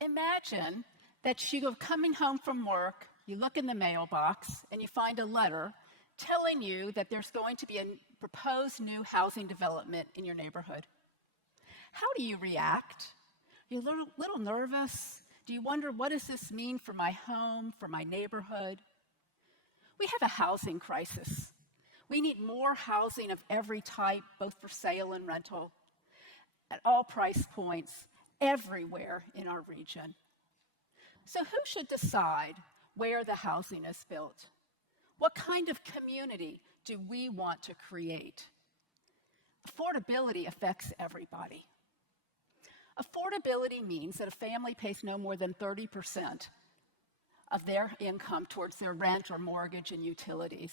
Imagine that you go coming home from work, you look in the mailbox, and you find a letter telling you that there's going to be a proposed new housing development in your neighborhood. How do you react? Are you a little nervous? Do you wonder, what does this mean for my home, for my neighborhood? We have a housing crisis. We need more housing of every type, both for sale and rental, at all price points, everywhere in our region. So who should decide where the housing is built? What kind of community do we want to create? Affordability affects everybody. Affordability means that a family pays no more than 30% of their income towards their rent or mortgage and utilities.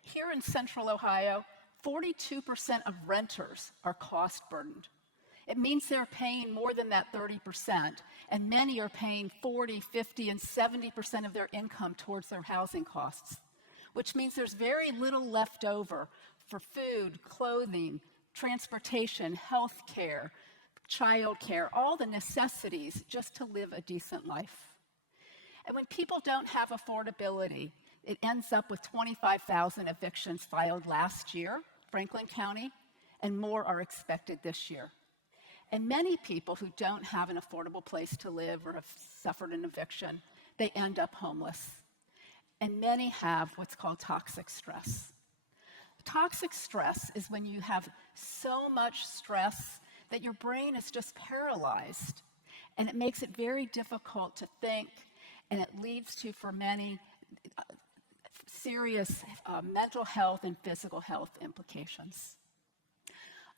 Here in Central Ohio, 42% of renters are cost burdened. It means they're paying more than that 30%, and many are paying 40, 50, and 70% of their income towards their housing costs, which means there's very little left over for food, clothing, transportation, health care, child care, all the necessities just to live a decent life. And when people don't have affordability, it ends up with 25,000 evictions filed last year, Franklin County, and more are expected this year. And many people who don't have an affordable place to live or have suffered an eviction, they end up homeless. And many have what's called toxic stress. Toxic stress is when you have so much stress that your brain is just paralyzed, and it makes it very difficult to think, and it leads to, for many, serious mental health and physical health implications.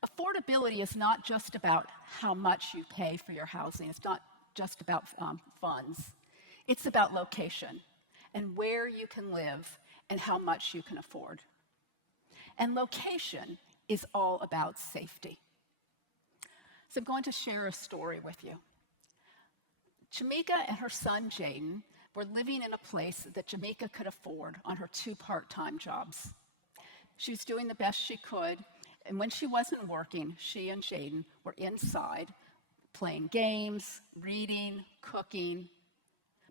Affordability is not just about how much you pay for your housing. It's not just about funds. It's about location and where you can live and how much you can afford. And location is all about safety. So I'm going to share a story with you. Jamaica and her son Jaden were living in a place that Jamaica could afford on her 2 part-time jobs. She was doing the best she could, and when she wasn't working, she and Jaden were inside playing games, reading, cooking,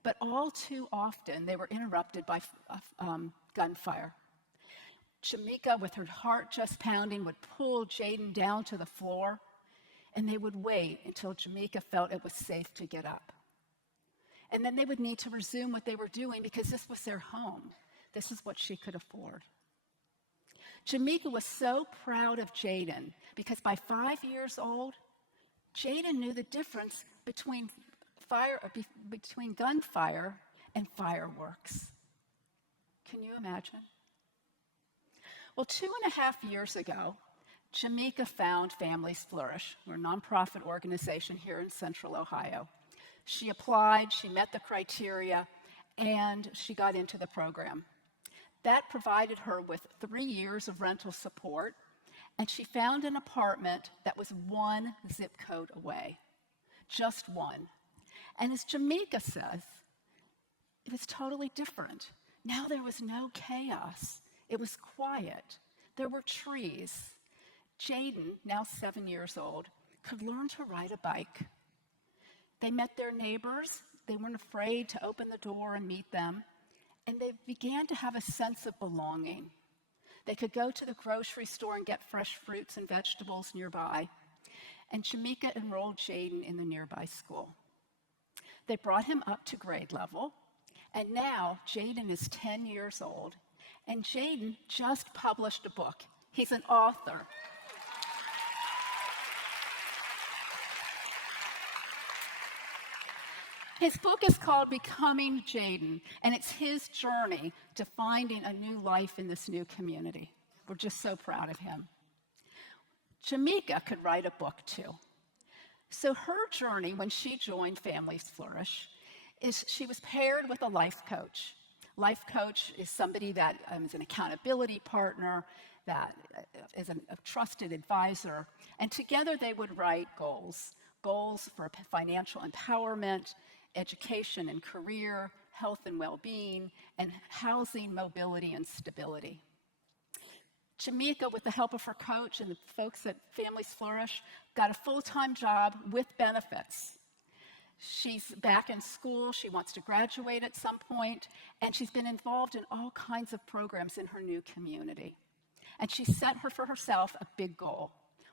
but all too often they were interrupted by gunfire. Jamaica, with her heart just pounding, would pull Jaden down to the floor, and they would wait until Jamaica felt it was safe to get up. And then they would need to resume what they were doing because this was their home. This is what she could afford. Jamaica was so proud of Jaden because by 5 years old, Jaden knew the difference between gunfire and fireworks. Can you imagine? Well, 2.5 years ago, Jamaica found Families Flourish. We're a nonprofit organization here in Central Ohio. She applied, she met the criteria, and she got into the program. That provided her with 3 years of rental support, and she found an apartment that was 1 zip code away, just 1. And as Jamaica says, it was totally different. Now there was no chaos. It was quiet. There were trees. Jaden, now 7 years old, could learn to ride a bike. They met their neighbors. They weren't afraid to open the door and meet them. And they began to have a sense of belonging. They could go to the grocery store and get fresh fruits and vegetables nearby. And Jamaica enrolled Jaden in the nearby school. They brought him up to grade level. And now Jaden is 10 years old. And Jaden just published a book. He's an author. His book is called Becoming Jaden, and it's his journey to finding a new life in this new community. We're just so proud of him. Jamaica could write a book too. So her journey when she joined Families Flourish is she was paired with a life coach. Life coach is somebody that is an accountability partner, that is a trusted advisor, and together they would write goals for financial empowerment, education and career, health and well-being, and housing, mobility, and stability. Jamaica, with the help of her coach and the folks at Families Flourish, got a full-time job with benefits. She's back in school, she wants to graduate at some point, and she's been involved in all kinds of programs in her new community. And she set for herself a big goal.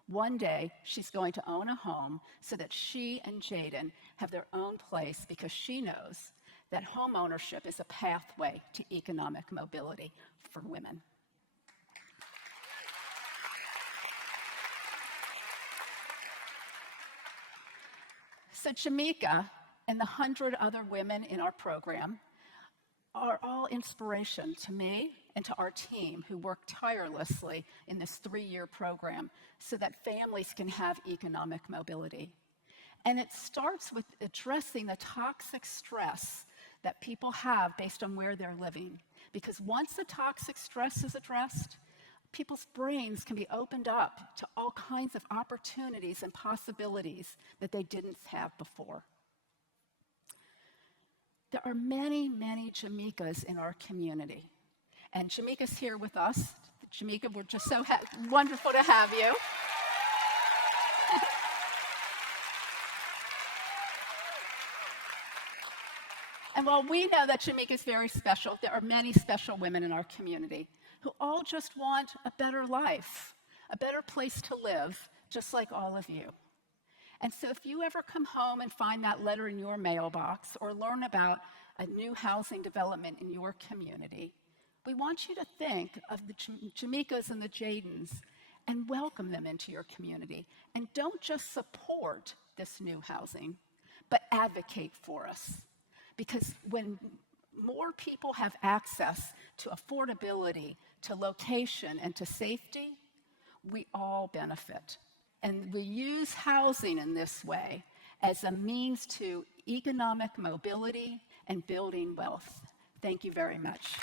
One day, she's going to own a home so that she and Jaden have their own place, because she knows that home ownership is a pathway to economic mobility for women. So Jamaica and the 100 other women in our program are all inspiration to me and to our team, who work tirelessly in this 3-year program so that families can have economic mobility. And it starts with addressing the toxic stress that people have based on where they're living. Because once the toxic stress is addressed, people's brains can be opened up to all kinds of opportunities and possibilities that they didn't have before. There are many, many Jamaicas in our community. And Jamaica's here with us. Jamaica, we're just so wonderful to have you. And while we know that Jamaica is very special, there are many special women in our community who all just want a better life, a better place to live, just like all of you. And so if you ever come home and find that letter in your mailbox, or learn about a new housing development in your community, we want you to think of the Jamaicas and the Jadens and welcome them into your community. And don't just support this new housing, but advocate for us. Because when more people have access to affordability, to location, and to safety, we all benefit. And we use housing in this way as a means to economic mobility and building wealth. Thank you very much.